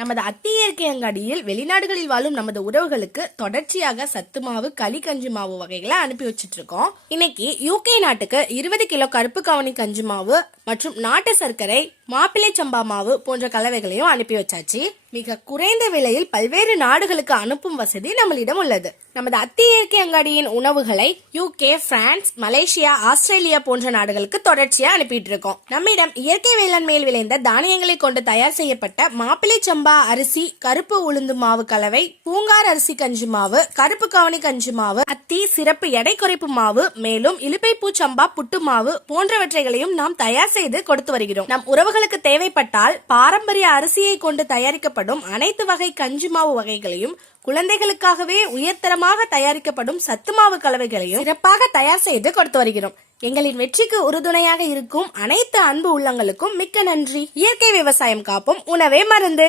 நமது அத்தி இயற்கை அங்காடியில் வெளிநாடுகளில் வாழும் நமது உறவுகளுக்கு தொடர்ச்சியாக சத்து மாவு, களி கஞ்சி மாவு வகைகளை அனுப்பி வச்சிட்டு இருக்கோம். இன்னைக்கு யூகே நாட்டுக்கு 20 கிலோ கருப்பு கவனி கஞ்சி மாவு மற்றும் நாட்டு சர்க்கரை, மாப்பிள்ளை சம்பா மாவு போன்ற கலவைகளையும் அனுப்பி வச்சாச்சு. மிக குறைந்த விலையில் பல்வேறு நாடுகளுக்கு அனுப்பும் வசதி நம்மளிடம் உள்ளது. நமது அத்தி இயற்கை அங்காடியின் உணவுகளை யூகே, பிரான்ஸ், மலேசியா, ஆஸ்திரேலியா போன்ற நாடுகளுக்கு தொடர்ச்சியா அனுப்பிட்டு இருக்கோம். நம்மிடம் இயற்கை வேளாண்மையில் விளைந்த தானியங்களை கொண்டு தயார் செய்யப்பட்ட மாப்பிள்ளை சம்பா அரிசி, கருப்பு உளுந்து மாவு கலவை, பூங்கார் அரிசி கஞ்சி மாவு, கருப்பு கவனி கஞ்சி மாவு, அத்தி சிறப்பு எடை குறைப்பு மாவு, மேலும் இலுப்பைப்பூ சம்பா புட்டு மாவு போன்றவற்றைகளையும் நாம் தயார் செய்து கொடுத்து வருகிறோம். நம் உறவுகளுக்கு தேவைப்பட்டால் பாரம்பரிய அரிசியை கொண்டு தயாரிக்கப்படும் அனைத்து வகை கஞ்சி மாவு வகைகளையும், குழந்தைகளுக்காகவே உயர்தரமாக தயாரிக்கப்படும் சத்து மாவு கலவைகளையும் சிறப்பாக தயார் செய்து கொடுத்து வருகிறோம். எங்களின் வெற்றிக்கு உறுதுணையாக இருக்கும் அனைத்து அன்பு உள்ளங்களுக்கும் மிக்க நன்றி. இயற்கை விவசாயம் காப்போம், உணவே மருந்து.